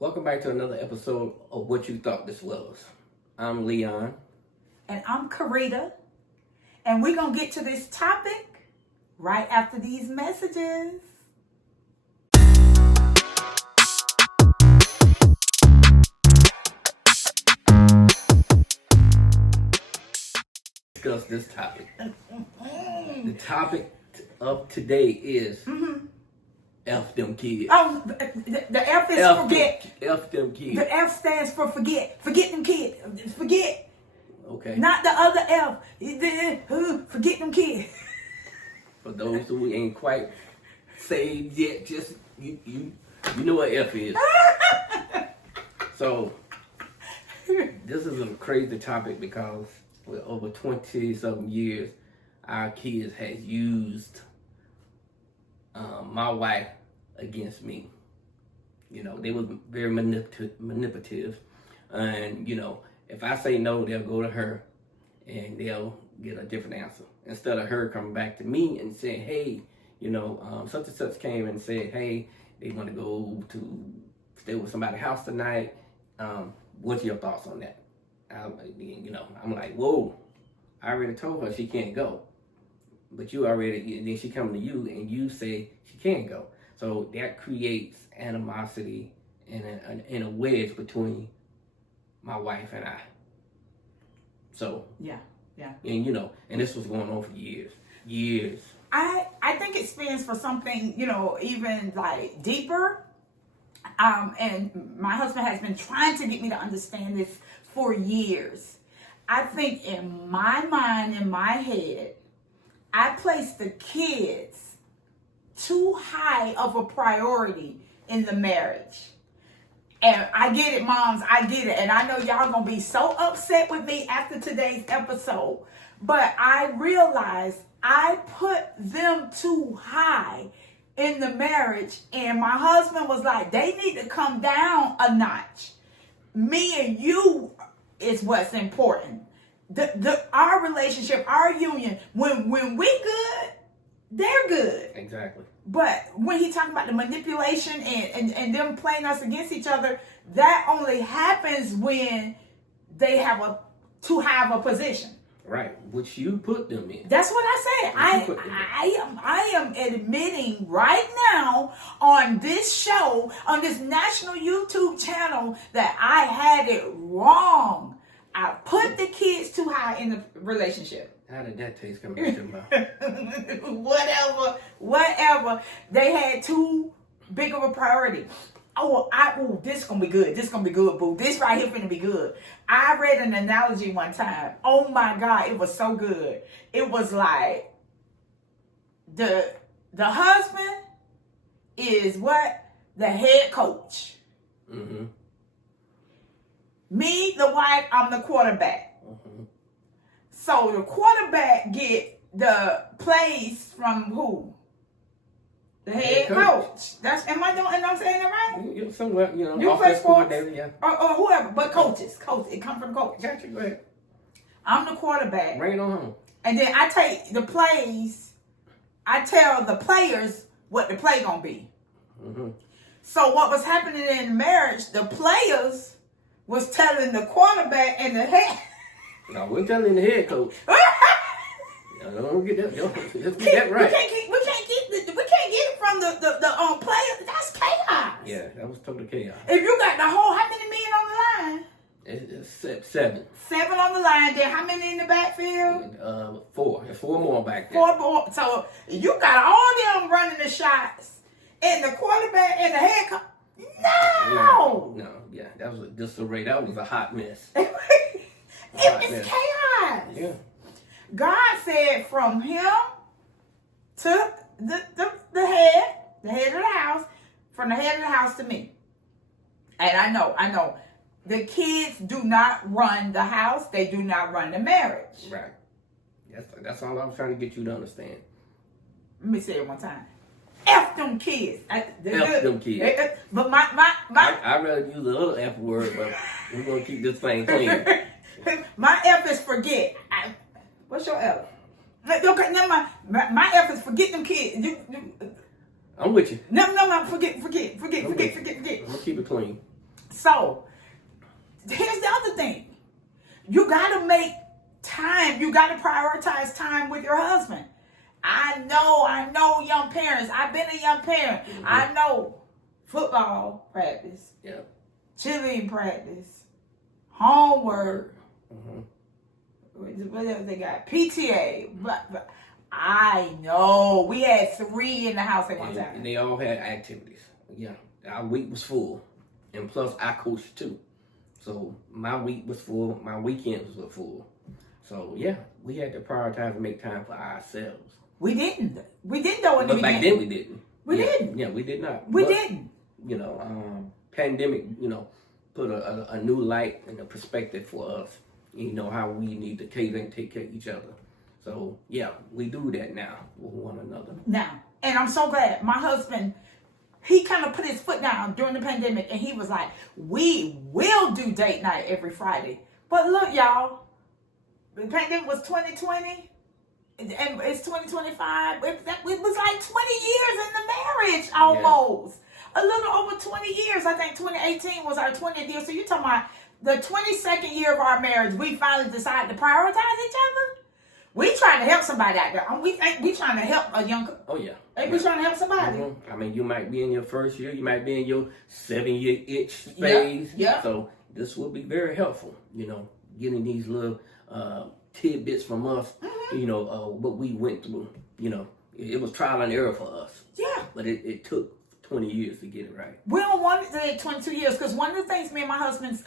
Welcome back to another episode of What You Thought This Was. I'm Leon. And I'm Karita. And we're going to get to this topic right after these messages. Discuss this topic. The topic of today is F them kids. Oh, the F is F forget. F them kids. The F stands for forget. Forget them kids. Forget. Okay. Not the other F. Forget them kids. For those who ain't quite saved yet, just you know what F is. So this is a crazy topic because for over 20-something years, our kids has used my wife against me. You know, they was very manipulative. And, you know, if I say no, they'll go to her and they'll get a different answer. Instead of her coming back to me and saying, hey, you know, such and such came and said, hey, they want to go to stay with somebody's house tonight. What's your thoughts on that? I'm like, whoa, I already told her she can't go. But you already, then she come to you and you say she can't go. So that creates animosity and a wedge between my wife and I. So Yeah. And you know, and this was going on for years. I think it stands for something, you know, even like deeper. And my husband has been trying to get me to understand this for years. I think in my mind, in my head, I place the kids too high of a priority in the marriage. And I get it, moms, I get it. And I know y'all gonna be so upset with me after today's episode. But I realize I put them too high in the marriage. And my husband was like, they need to come down a notch. Me and you is what's important. Our relationship, our union, when we good, they're good. Exactly. But when he talking about the manipulation and them playing us against each other, that only happens when they have a too high of a position. Right, which you put them in. That's what I said. I am admitting right now on this show, on this national YouTube channel, that I had it wrong. I put the kids too high in the relationship. How did that taste come out your mouth? Whatever. They had too big of a priority. This gonna be good. This gonna be good, boo. This right here finna be good. I read an analogy one time. Oh my God, it was so good. It was like the husband is what? The head coach. Mm-hmm. Me, the wife, I'm the quarterback. Mm-hmm. So the quarterback get the plays from who? The head coach. Am I saying it right? You're somewhere, you know, you play sports, yeah. or whoever, but coaches. It come from coach. Gotcha, go ahead. I'm the quarterback. Bring it on home. And then I take the plays. I tell the players what the play gonna be. Mm-hmm. So what was happening in the marriage? The players was telling the quarterback and the head. No, we're telling the head coach. Don't get that. Let's get that right. We can't get it from the players. That's chaos. Yeah, that was total chaos. If you got the whole, how many men on the line? It's 7. 7 on the line. Then how many in the backfield? 4. There's 4 more back there. 4 more. So you got all them running the shots, and the quarterback and the head coach. No. Yeah, that was a disarray. That was a hot mess. It's chaos. Yeah. God said from him to the head of the house, from the head of the house to me. And I know. The kids do not run the house. They do not run the marriage. Right. That's all I was trying to get you to understand. Let me say it one time. F them kids. F them kids. But my I'd rather use the other F word, but we're going to keep this thing clean. My F is forget. What's your F? Okay, never mind. My F is forget them kids. I'm with you. No, forget. I'm going to keep it clean. So, here's the other thing. You got to make time. You got to prioritize time with your husband. I know young parents. I've been a young parent. Mm-hmm. I know football practice, cheerleading practice, homework. Mm-hmm. What else they got? PTA. But I know we had 3 in the house at one time. And they all had activities. Yeah, our week was full, and plus I coached too. So my week was full. My weekends were full. So yeah, we had to prioritize and make time for ourselves. We didn't though in the beginning. Back then we didn't. We didn't. Yeah, we did not. We didn't. You know, pandemic, put a new light and a perspective for us. You know, how we need to cater and take care of each other. So, yeah, we do that now with one another. Now, and I'm so glad. My husband, he kind of put his foot down during the pandemic, and he was like, we will do date night every Friday. But look, y'all, the pandemic was 2020, and it's 2025. It was like 20 years in the marriage, almost. Yeah. A little over 20 years. I think 2018 was our 20th year. So you're talking about the 22nd year of our marriage, we finally decided to prioritize each other. We trying to help somebody out there. We trying to help a young. Oh yeah. We trying to help somebody. Mm-hmm. I mean, you might be in your first year. You might be in your 7-year itch phase. Yeah. So this will be very helpful. Getting these little tidbits from us. Mm-hmm. What we went through. It was trial and error for us. Yeah. But it took 20 years to get it right. We don't want it to take 22 years because one of the things me and my husband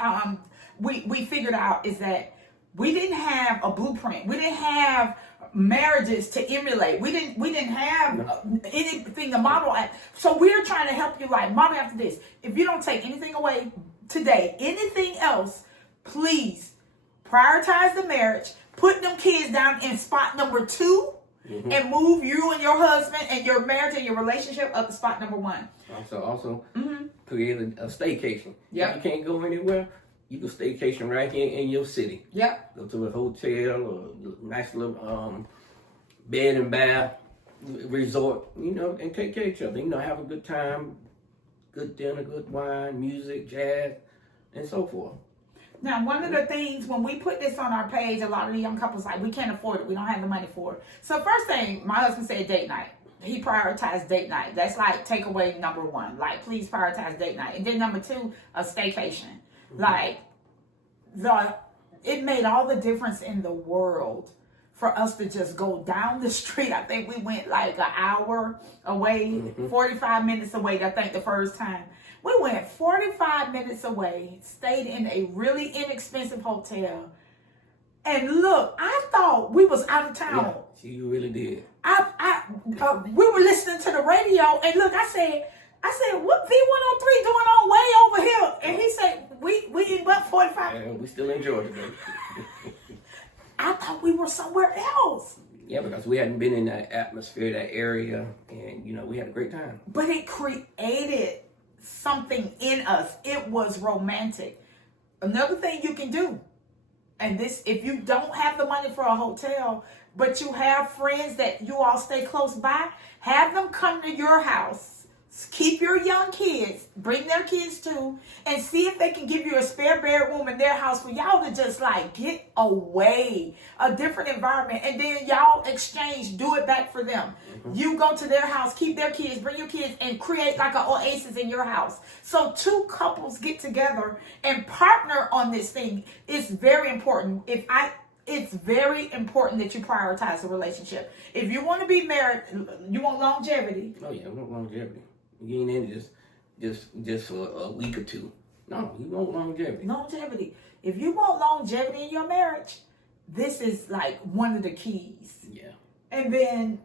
we figured out is that we didn't have a blueprint. We didn't have marriages to emulate. We didn't have anything to model at. So we're trying to help you model after this. If you don't take anything away today, anything else, please prioritize the marriage. Put them kids down in spot number 2. Mm-hmm. And move you and your husband and your marriage and your relationship up to spot number 1. Also mm-hmm. create a staycation. Yeah. If you can't go anywhere, you can staycation right here in your city. Yep. Go to a hotel or a nice little bed and bath resort, and take care of each other. Have a good time, good dinner, good wine, music, jazz, and so forth. Now, one of the things, when we put this on our page, a lot of the young couples we can't afford it. We don't have the money for it. So first thing, my husband said date night. He prioritized date night. That's takeaway number 1. Please prioritize date night. And then number 2, a staycation. Mm-hmm. It made all the difference in the world for us to just go down the street. I think we went an hour away, mm-hmm. 45 minutes away, I think the first time. We went 45 minutes away, stayed in a really inexpensive hotel. And look, I thought we was out of town. Yeah, you really did. We were listening to the radio, and look, I said, what V103 doing on way over here? And he said, we in about 45. Yeah, we still in Georgia, baby. I thought we were somewhere else. Yeah, because we hadn't been in that atmosphere, that area, and we had a great time. But it created something in us. It was romantic. Another thing you can do, and this, if you don't have the money for a hotel, but you have friends that you all stay close by, have them come to your house. Keep your young kids, bring their kids too, and see if they can give you a spare bedroom in their house for y'all to just get away, a different environment, and then y'all exchange, do it back for them. Mm-hmm. You go to their house, keep their kids, bring your kids, and create an oasis in your house. So 2 couples get together and partner on this thing. It's very important. It's very important that you prioritize the relationship. If you want to be married, you want longevity. Oh yeah, I want longevity. You ain't in just for a week or 2. No, you want longevity. Longevity. If you want longevity in your marriage, this is one of the keys. Yeah. And then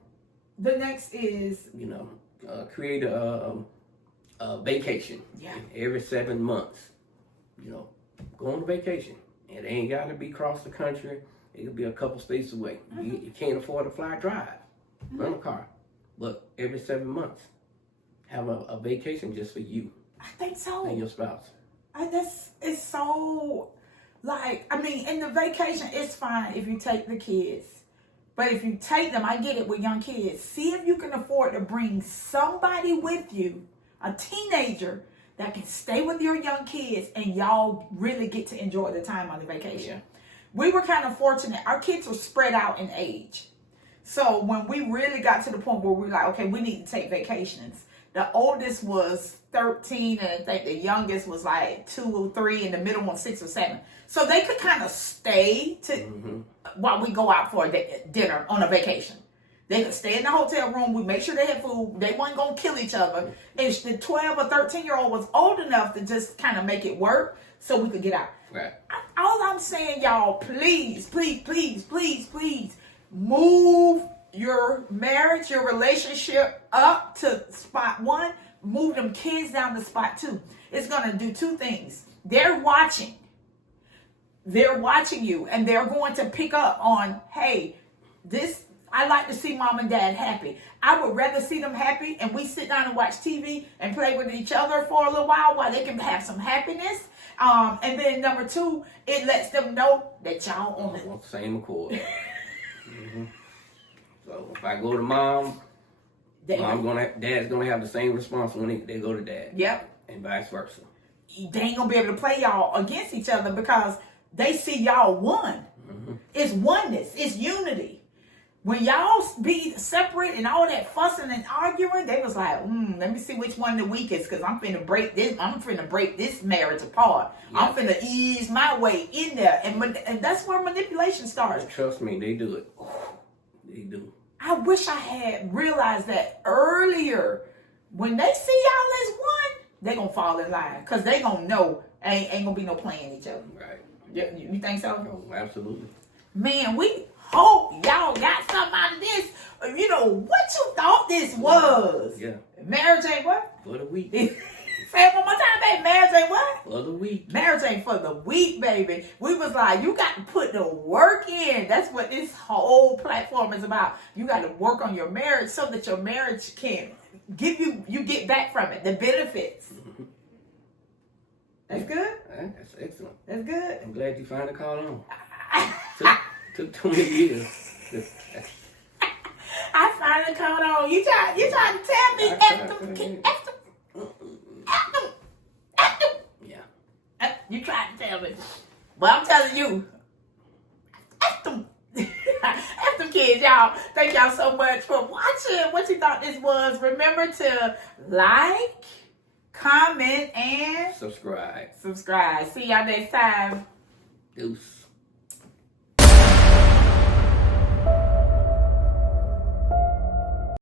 the next is create a vacation. Yeah. Every 7 months. Go on a vacation. It ain't got to be across the country. It could be a couple states away. Mm-hmm. You can't afford to fly, drive, mm-hmm. rent a car. But every 7 months, have a vacation just for you. I think so. And your spouse. It's so, in the vacation, it's fine if you take the kids. But if you take them, I get it with young kids. See if you can afford to bring somebody with you, a teenager, that can stay with your young kids and y'all really get to enjoy the time on the vacation. Yeah. We were kind of fortunate. Our kids were spread out in age. So when we really got to the point where we were like, okay, we need to take vacations. The oldest was 13, and I think the youngest was like 2 or 3, and the middle one 6 or 7. So they could kind of stay to while we go out for a dinner on a vacation. They could stay in the hotel room. We make sure they had food. They weren't going to kill each other. And the 12 or 13-year-old was old enough to just kind of make it work so we could get out. Right. All I'm saying, y'all, please, please, please, please, please, move your marriage, your relationship up to spot 1. Move them kids down to spot 2. It's going to do 2 things. They're watching. They're watching you, and they're going to pick up on, hey, this, I like to see mom and dad happy. I would rather see them happy and we sit down and watch TV and play with each other for a little while they can have some happiness. And then number 2, it lets them know that y'all on the same accord. So if I go to mom, dad's gonna have the same response when they go to dad. Yep. And vice versa. They ain't gonna be able to play y'all against each other because they see y'all one. It's oneness. It's unity. When y'all be separate and all that fussing and arguing, they was like, let me see which one the weakest, because I'm finna break this. I'm finna break this marriage apart. Yeah. I'm finna ease my way in there, and that's where manipulation starts. Trust me, they do it. They do. I wish I had realized that earlier. When they see y'all as one, they gonna fall in line because they gonna know ain't gonna be no playing each other. Right. You think so? Oh, absolutely. Man, we hope y'all got something out of this. You know, what you thought this was. Yeah. Marriage ain't what? For the week. Say it one more time, baby. Marriage ain't what? For the week. Marriage ain't for the week, baby. We was like, you got to put the work in. That's what this whole platform is about. You got to work on your marriage so that your marriage can give you get back from it, the benefits. That's good? That's excellent. That's good. I'm glad you finally caught on. Took 20 years. I finally caught on. You trying to tell me Yeah. You trying to tell me. But I'm telling you. F them kids, y'all. Thank y'all so much for watching. What you thought this was. Remember to like, comment, and subscribe. See y'all next time. Deuce.